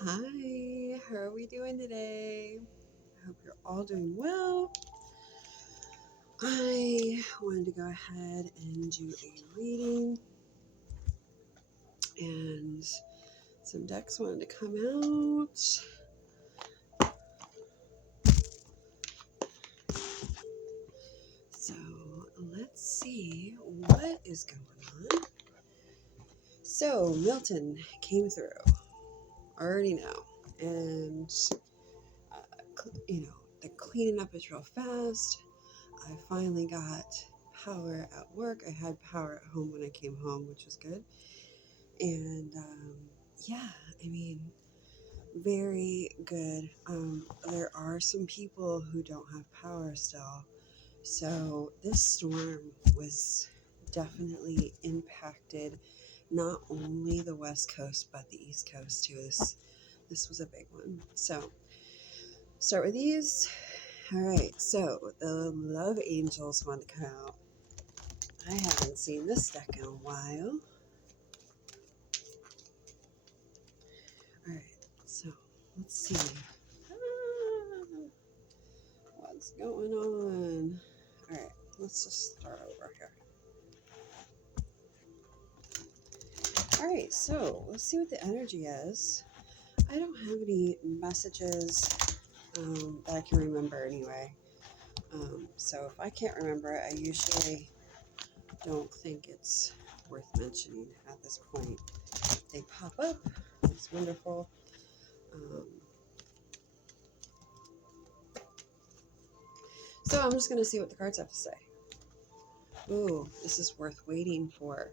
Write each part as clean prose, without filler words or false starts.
Hi, how are we doing today? I hope you're all doing well. I wanted to go ahead and do a reading, and some decks wanted to come out. So let's see what is going on. So Milton came through, already know, and the cleaning up is real fast. I finally got power at work. I had power at home when I came home, which was good. And yeah, I mean, very good. There are some people who don't have power still. So this storm was definitely impacted not only the West Coast, but the East Coast too. This was a big one. So start with these. All right, so the Love Angels want to come out. I haven't seen this deck in a while. All right, so let's see. What's going on? All right, let's just start over here. All right, so let's see what the energy is. I don't have any messages that I can remember anyway. So if I can't remember it, I usually don't think it's worth mentioning at this point. They pop up. It's wonderful. Um, so I'm just going to see what the cards have to say. Ooh, this is worth waiting for.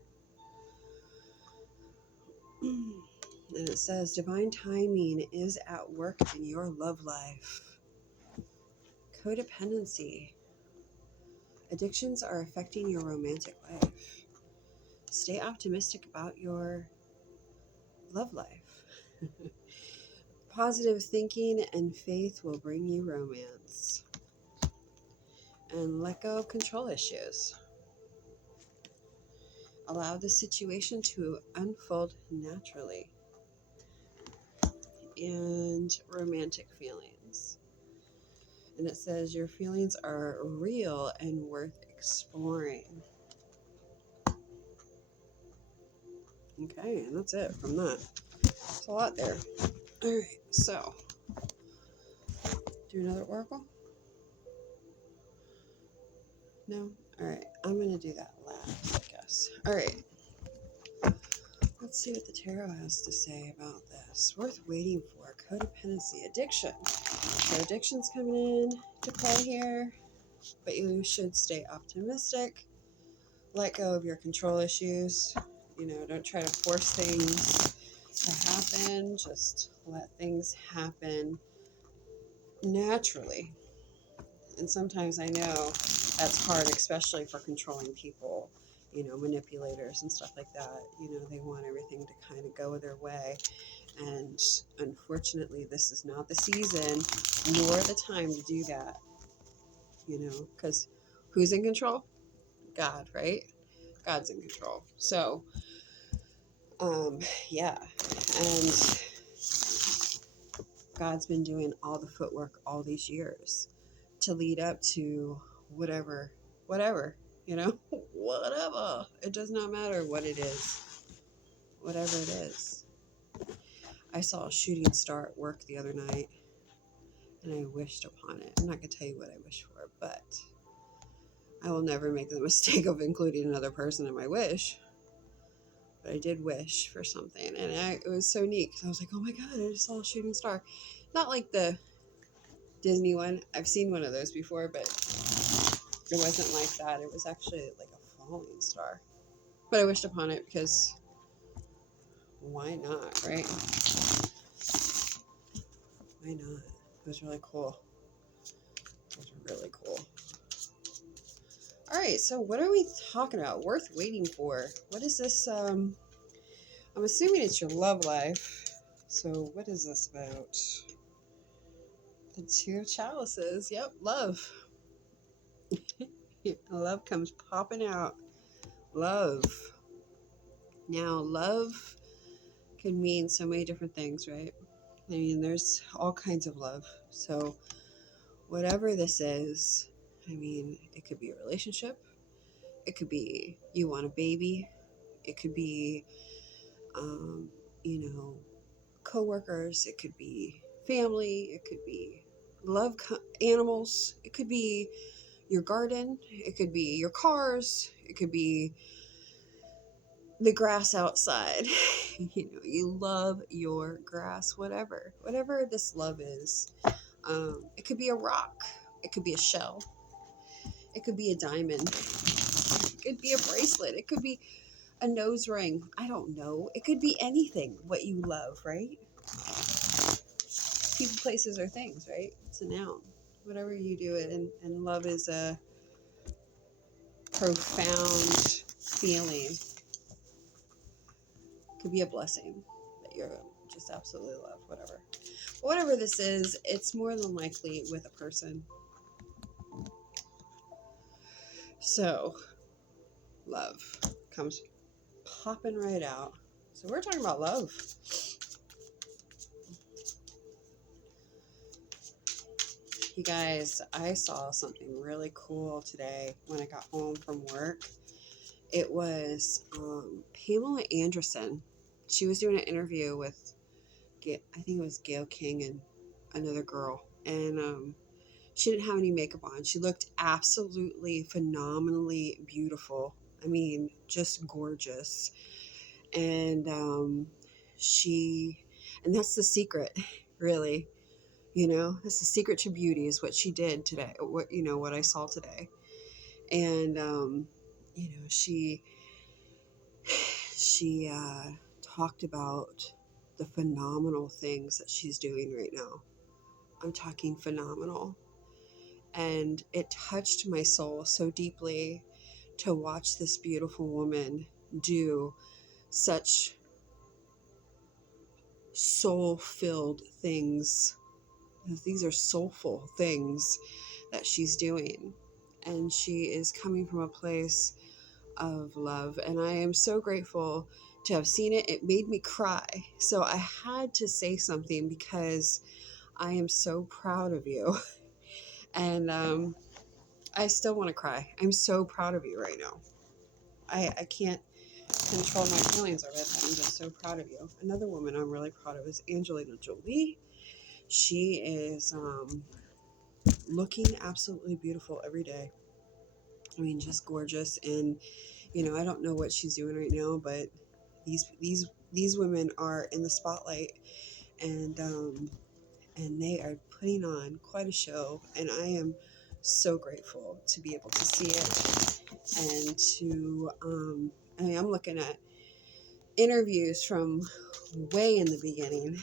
And it says, divine timing is at work in your love life. Codependency. Addictions are affecting your romantic life. Stay optimistic about your love life. Positive thinking and faith will bring you romance. And let go of control issues. Allow the situation to unfold naturally. And romantic feelings. And it says your feelings are real and worth exploring. Okay, and that's it from that. It's a lot there. All right, so do another oracle? No? All right, I'm going to do that last, I guess. All right, let's see what the tarot has to say about this. Worth waiting for. Codependency. Addiction. So addiction's coming in to play here, but you should stay optimistic. Let go of your control issues. Don't try to force things to happen. Just let things happen naturally. And sometimes I know that's hard, especially for controlling people, manipulators and stuff like that. They want everything to kind of go their way. And unfortunately, this is not the season nor the time to do that, because who's in control? God, right? God's in control. So, yeah. And God's been doing all the footwork all these years to lead up to whatever, whatever. Whatever. It does not matter what it is, whatever it is. I saw a shooting star at work the other night, and I wished upon it. I'm not going to tell you what I wish for, but I will never make the mistake of including another person in my wish. But I did wish for something, and it was so neat because I was like, oh my God, I just saw a shooting star. Not like the Disney one. I've seen one of those before, but it wasn't like that. It was actually like a falling star. But I wished upon it because why not, right? Why not? It was really cool. It was really cool. All right, so what are we talking about? Worth waiting for. What is this? I'm assuming it's your love life. So what is this about? The Two of Chalices. Yep, love. Love comes popping out. Love. Now, love can mean so many different things, right? I mean, there's all kinds of love. So, whatever this is, I mean, it could be a relationship, it could be you want a baby, it could be, um, you know, coworkers, it could be family, it could be animals, it could be your garden, it could be your cars, it could be the grass outside. You know, you love your grass, whatever this love is. It could be a rock, it could be a shell, it could be a diamond, it could be a bracelet, it could be a nose ring. I don't know. It could be anything what you love, right? People, places, or things, right? It's a noun. Whatever you do it, and love is a profound feeling. It could be a blessing that you're just absolutely love, whatever. But whatever this is, it's more than likely with a person. So, love comes popping right out. So we're talking about love. You guys, I saw something really cool today when I got home from work. It was Pamela Anderson. She was doing an interview with, I think it was Gayle King and another girl. And she didn't have any makeup on. She looked absolutely phenomenally beautiful. I mean, just gorgeous. And and that's the secret, really. You know, that's the secret to beauty is what she did today. What I saw today. And, she talked about the phenomenal things that she's doing right now. I'm talking phenomenal. And it touched my soul so deeply to watch this beautiful woman do such soul-filled things. These are soulful things that she's doing. And she is coming from a place of love. And I am so grateful to have seen it. It made me cry. So I had to say something because I am so proud of you. And I still want to cry. I'm so proud of you right now. I can't control my feelings of it. I'm just so proud of you. Another woman I'm really proud of is Angelina Jolie. She is looking absolutely beautiful every day. I mean, just gorgeous. And I don't know what she's doing right now, but these women are in the spotlight, and they are putting on quite a show, and I am so grateful to be able to see it. And I'm looking at interviews from way in the beginning.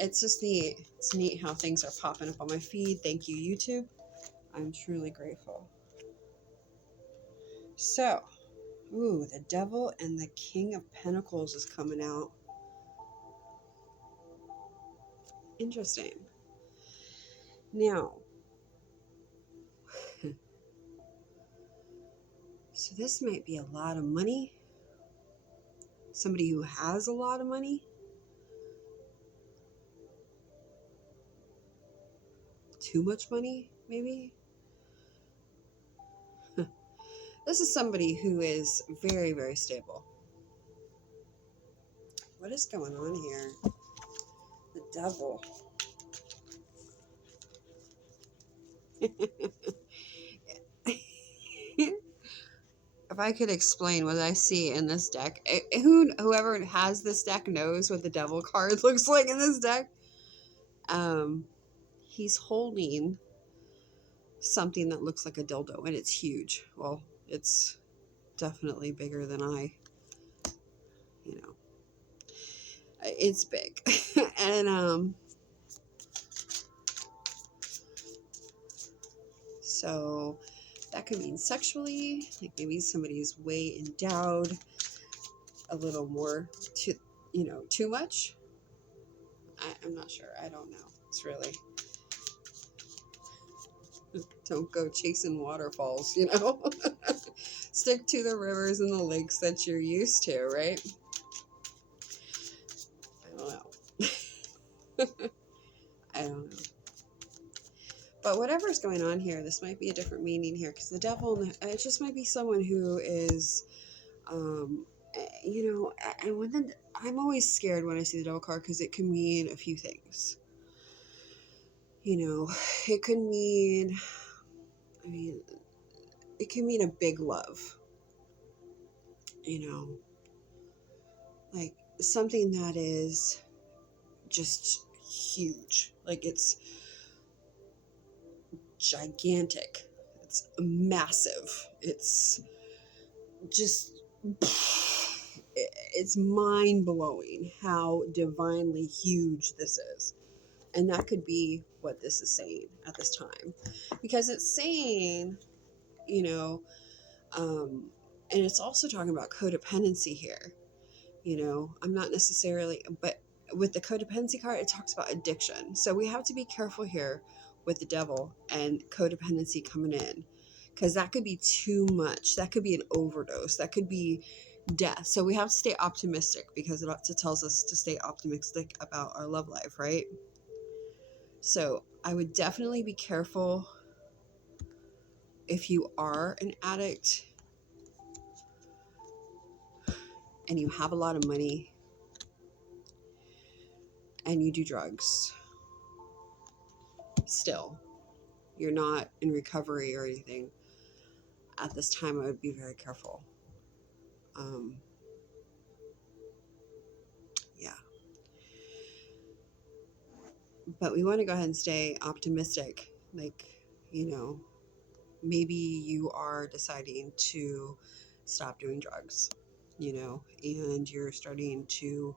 It's just neat. It's neat how things are popping up on my feed. Thank you, YouTube. I'm truly grateful. So, the Devil and the King of Pentacles is coming out. Interesting. Now, so this might be a lot of money. Somebody who has a lot of money. Too much money, maybe. This is somebody who is very, very stable. What is going on here? The Devil. If I could explain what I see in this deck, whoever has this deck knows what the Devil card looks like in this deck. He's holding something that looks like a dildo, and it's huge. Well, it's definitely bigger than it's big. And so that could mean sexually, like maybe somebody's way endowed, a little more too much. I'm not sure. I don't know. It's really, don't go chasing waterfalls, Stick to the rivers and the lakes that you're used to, right? But whatever's going on here, this might be a different meaning here, because the devil, it just might be someone who is, you know, and I'm always scared when I see the devil card, because it can mean a few things. You know, it could mean, I mean, it can mean a big love, you know, like something that is just huge, like it's gigantic, it's massive, it's just, it's mind-blowing how divinely huge this is. And that could be what this is saying at this time, because it's saying, you know, and it's also talking about codependency here. You know, I'm not necessarily, but with the codependency card, it talks about addiction. So we have to be careful here with the devil and codependency coming in, because that could be too much. That could be an overdose. That could be death. So we have to stay optimistic, because it tells us to stay optimistic about our love life, right? So I would definitely be careful if you are an addict and you have a lot of money and you do drugs. Still, you're not in recovery or anything. At this time, I would be very careful. Yeah. But we want to go ahead and stay optimistic. Like, you know, maybe you are deciding to stop doing drugs, you know, and you're starting to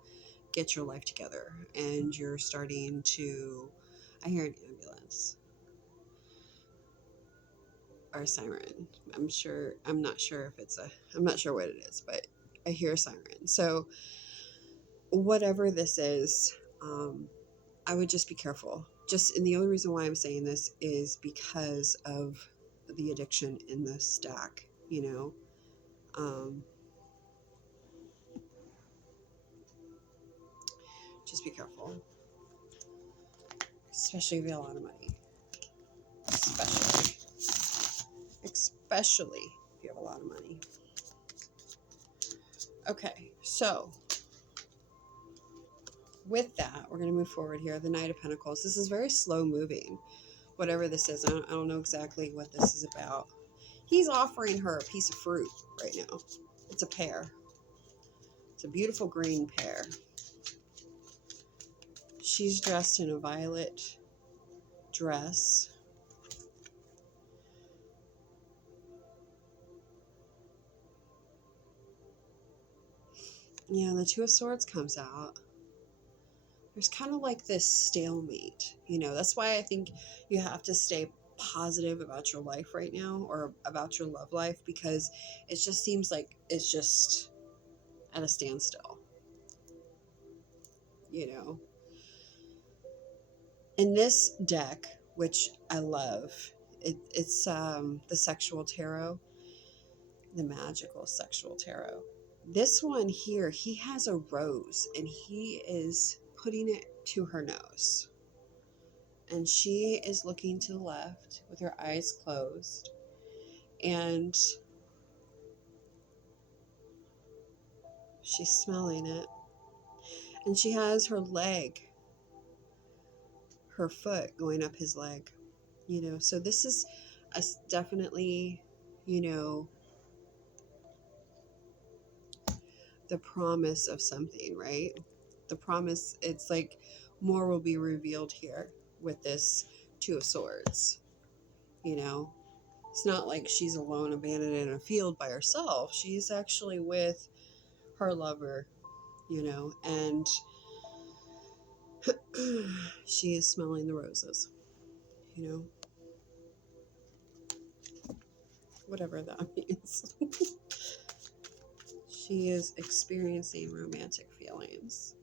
get your life together, and you're starting to, I hear an ambulance or a siren. I'm not sure if it's I'm not sure what it is, but I hear a siren. So whatever this is, I would just be careful. And the only reason why I'm saying this is because of the addiction in the stack, you know. Just be careful, especially if you have a lot of money. Especially if you have a lot of money. Okay, so with that, we're going to move forward here. The Knight of Pentacles. This is very slow moving. Whatever this is, I don't know exactly what this is about. He's offering her a piece of fruit right now. It's a pear. It's a beautiful green pear. She's dressed in a violet dress. Yeah, the Two of Swords comes out. There's kind of like this stalemate, you know. That's why I think you have to stay positive about your life right now, or about your love life, because it just seems like it's just at a standstill, you know. In this deck, which I love, it's the sexual tarot, the magical sexual tarot. This one here, he has a rose and he is putting it to her nose. And she is looking to the left with her eyes closed. And she's smelling it. And she has her foot going up his leg. You know, so this is definitely, you know, the promise of something, right? The promise, it's like more will be revealed here with this Two of Swords. You know, it's not like she's alone, abandoned in a field by herself. She's actually with her lover, you know, and she is smelling the roses, you know, whatever that means. She is experiencing romantic feelings.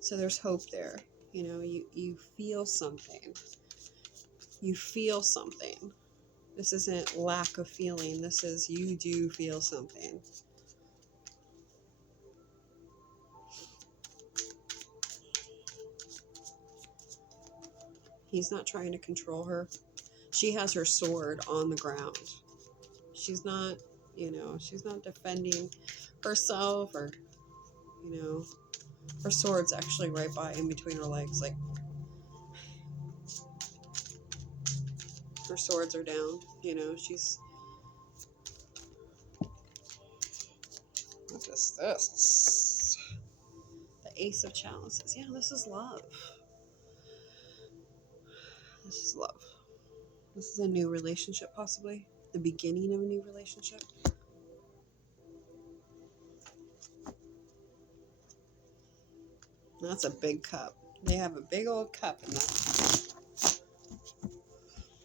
So there's hope there. You know, you feel something. You feel something. This isn't lack of feeling. This is you do feel something. He's not trying to control her. She has her sword on the ground. She's not, she's not defending herself, or, her sword's actually right by in between her legs. Like, her swords are down, she's, what is this? The Ace of Chalices. Yeah, this is love. This is love. This is a new relationship, possibly. The beginning of a new relationship. That's a big cup. They have a big old cup in that.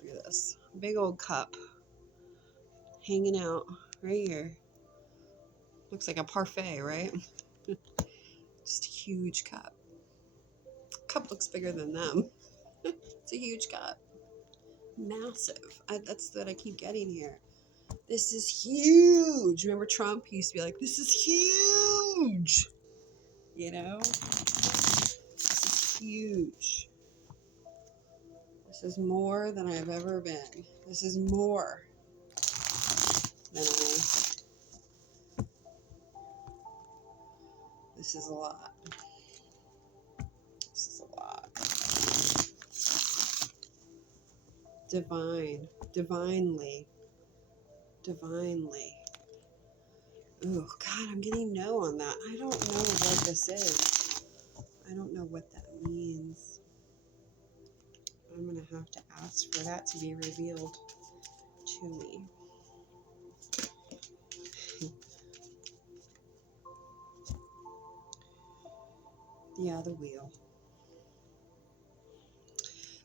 Look at this. Big old cup. Hanging out right here. Looks like a parfait, right? Just a huge cup. Cup looks bigger than them. It's a huge cup. Massive. That's what I keep getting here. This is huge. Remember Trump? He used to be like, this is huge. This is huge. This is more than I've ever been. This is more than This is a lot. This is a lot. Divine. Divinely. Divinely. Oh, God, I'm getting no on that. I don't know what this is. I don't know what that means. I'm going to have to ask for that to be revealed to me. Yeah, the wheel.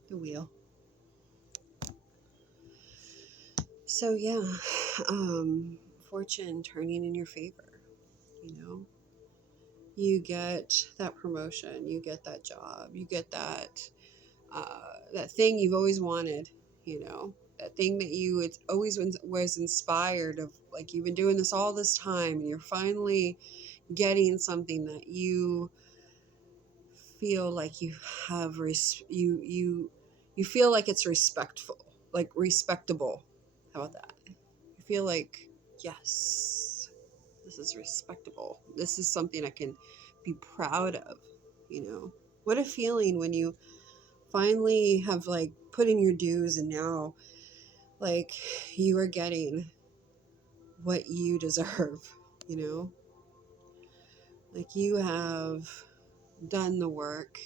The wheel. So, yeah, fortune turning in your favor, You get that promotion, you get that job, you get that that thing you've always wanted, that thing that you always was inspired of, like you've been doing this all this time, and you're finally getting something that you feel like you have you feel like it's respectable. How about that? You feel like, yes, this is respectable. This is something I can be proud of. What a feeling when you finally have like put in your dues, and now like you are getting what you deserve. Like you have done the work.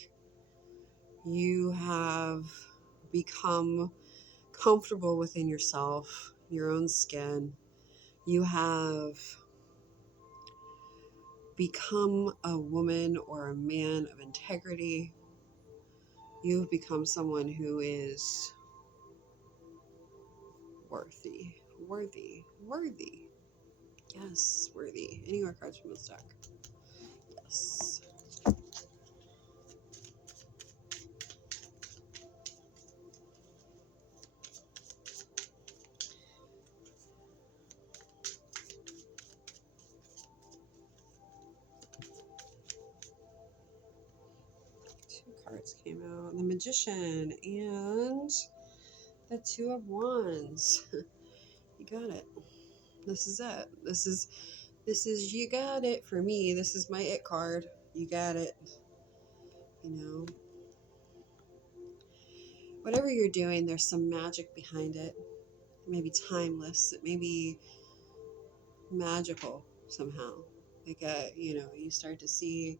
You have become comfortable within yourself, your own skin. You have become a woman or a man of integrity. You've become someone who is worthy. Yes, worthy. Any more cards from this deck? Yes. Two cards came out. The Magician and the Two of Wands. You got it. This is it. This is you got it for me. This is my it card. You got it. Whatever you're doing, there's some magic behind it. It may be timeless. It may be magical somehow. Like, you start to see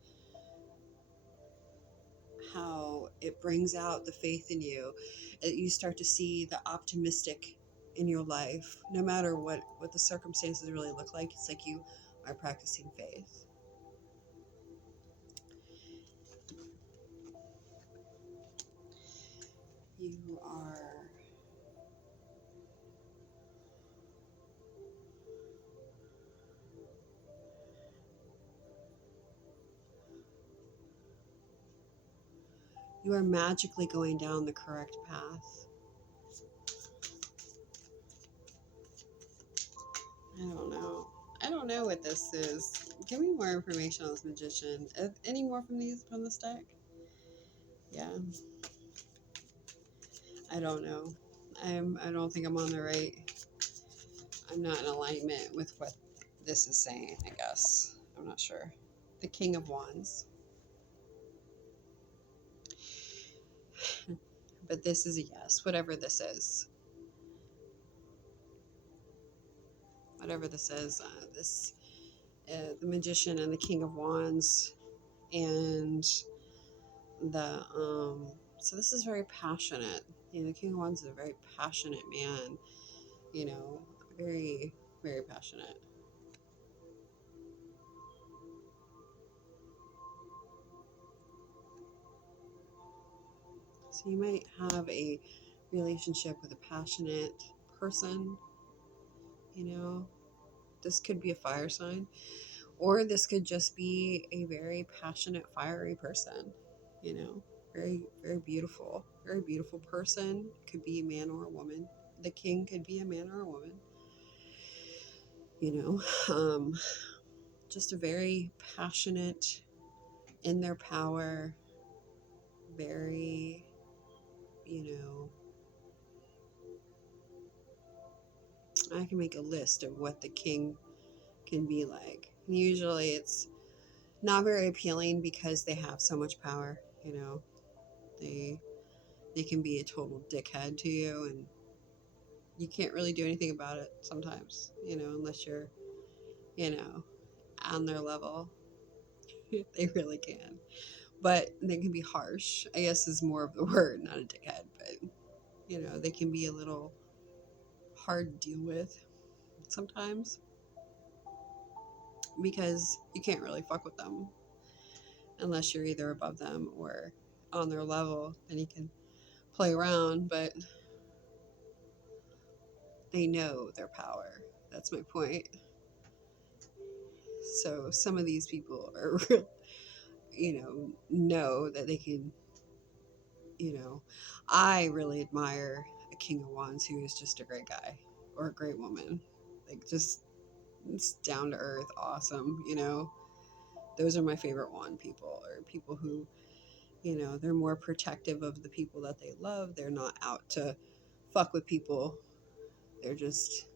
how it brings out the faith in you. You start to see the optimistic in your life, no matter what the circumstances really look like. It's like you are practicing faith. You are magically going down the correct path. I don't know what this is. Give me more information on this Magician. Any more from this deck? Yeah. I don't know. I don't think I'm on the right. I'm not in alignment with what this is saying, I guess. I'm not sure. The King of Wands. But this is a yes, whatever this is. Whatever this is, the Magician and the King of Wands, and so this is very passionate. The King of Wands is a very passionate man. Very, very passionate. So you might have a relationship with a passionate person. This could be a fire sign, or this could just be a very passionate, fiery person. Very, very beautiful person. Could be a man or a woman. The king could be a man or a woman. Just a very passionate, in their power, very, I can make a list of what the king can be like. Usually it's not very appealing because they have so much power. They they can be a total dickhead to you, and you can't really do anything about it sometimes, unless you're, you know, on their level. They really can. But they can be harsh, I guess is more of the word, not a dickhead, but they can be a little hard to deal with sometimes because you can't really fuck with them unless you're either above them or on their level. Then you can play around, but they know their power. That's my point. So some of these people are real, know that they can, I really admire a King of Wands who is just a great guy or a great woman. Like, just, it's down to earth, awesome, Those are my favorite wand people, or people who, they're more protective of the people that they love. They're not out to fuck with people. They're just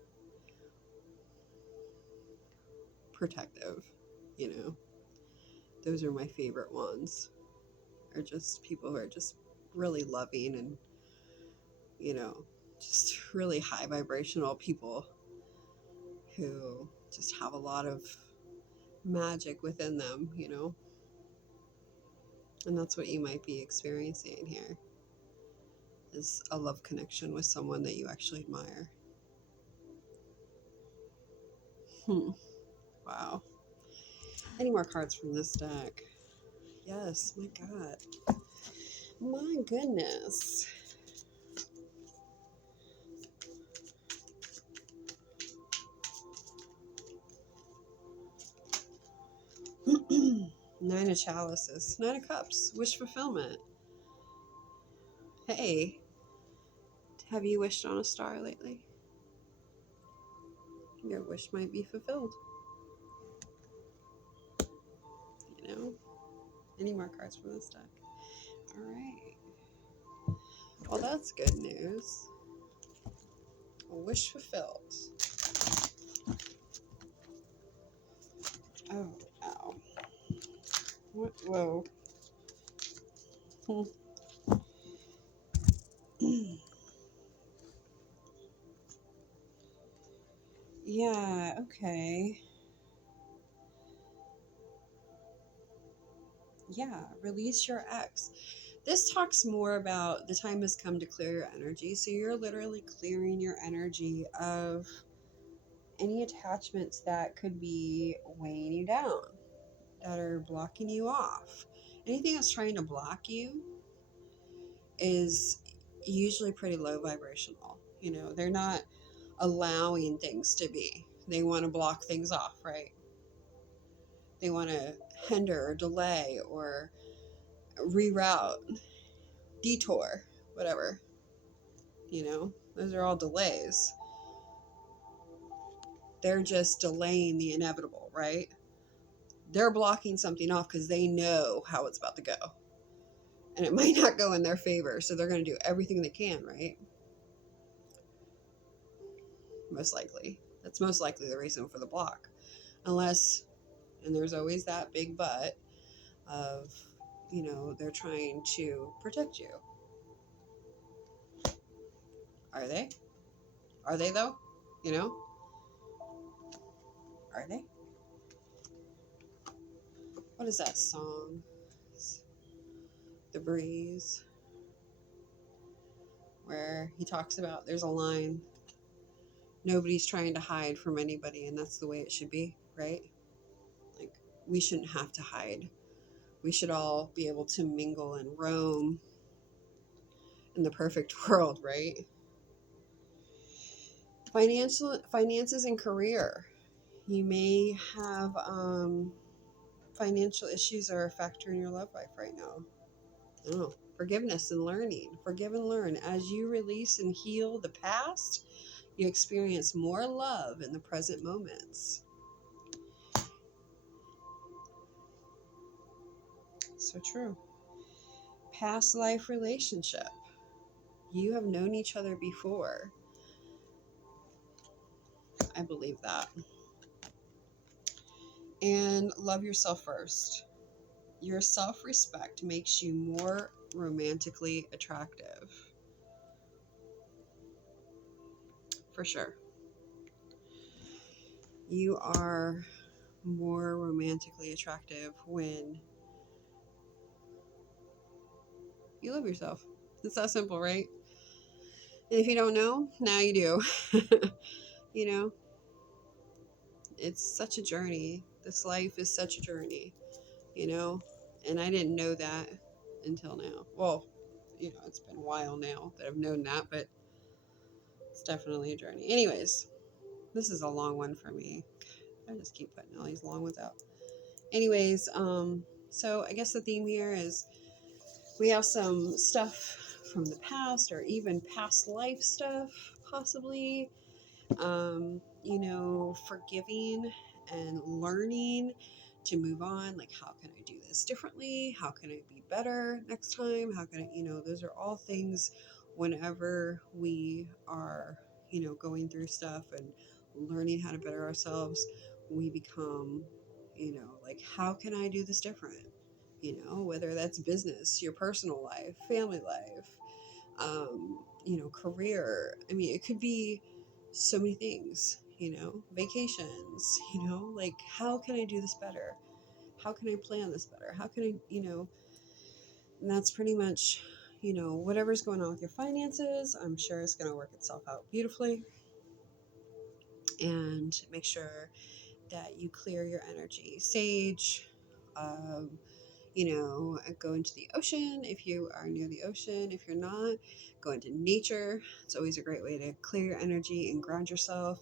protective, you know. Those are my favorite ones. Are just people who are just really loving and, just really high vibrational people who just have a lot of magic within them, And that's what you might be experiencing here, is a love connection with someone that you actually admire. Wow. Any more cards from this deck? Yes, my God. My goodness. Nine of Chalices. Nine of Cups. Wish fulfillment. Hey, have you wished on a star lately? Your wish might be fulfilled. Any more cards from this deck? All right. Well, that's good news. A wish fulfilled. Oh, ow. What? Whoa. Yeah, okay. Yeah, release your ex. This talks more about the time has come to clear your energy. So you're literally clearing your energy of any attachments that could be weighing you down, that are blocking you off. Anything that's trying to block you is usually pretty low vibrational. They're not allowing things to be. They want to block things off, right? They want to hinder or delay or reroute, detour, whatever. Those are all delays. They're just delaying the inevitable, right? They're blocking something off because they know how it's about to go. And it might not go in their favor. So they're going to do everything they can, right? Most likely. That's most likely the reason for the block. Unless, and there's always that big but of, they're trying to protect you. Are they? Are they though? Are they? What is that song? The Breeze. Where he talks about, there's a line, nobody's trying to hide from anybody, and that's the way it should be, right? Like, we shouldn't have to hide. We should all be able to mingle and roam in the perfect world, right? Finances and career. You may have financial issues are a factor in your love life right now. Oh, forgiveness and learning. Forgive and learn. As you release and heal the past, you experience more love in the present moments. So true. Past life relationship. You have known each other before. I believe that. And love yourself first. Your self-respect makes you more romantically attractive. For sure. You are more romantically attractive when you love yourself. It's that simple, right? And if you don't know, now you do. It's such a journey. This life is such a journey, and I didn't know that until now. Well, it's been a while now that I've known that, but it's definitely a journey. Anyways, this is a long one for me. I just keep putting all these long ones out. Anyways, so I guess the theme here is we have some stuff from the past or even past life stuff, possibly. Forgiving and learning to move on. Like, how can I do this differently? How can I be better next time? How can I, those are all things whenever we are, going through stuff and learning how to better ourselves, we become, like, how can I do this different? Whether that's business, your personal life, family life, career. I mean, it could be so many things, vacations, like, how can I do this better? How can I plan this better? How can I, and that's pretty much, whatever's going on with your finances, I'm sure it's going to work itself out beautifully. And make sure that you clear your energy. Sage, go into the ocean if you are near the ocean. If you're not, go into nature. It's always a great way to clear your energy and ground yourself.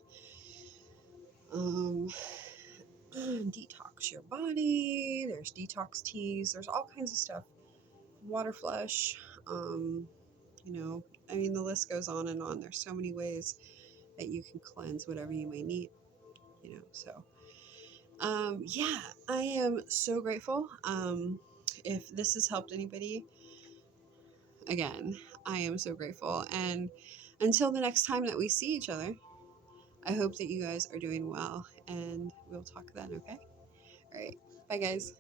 Detox your body. There's detox teas. There's all kinds of stuff. Water flush. The list goes on and on. There's so many ways that you can cleanse whatever you may need. Yeah, I am so grateful. If this has helped anybody, again, I am so grateful. And until the next time that we see each other, I hope that you guys are doing well, and we'll talk then, okay? All right. Bye, guys.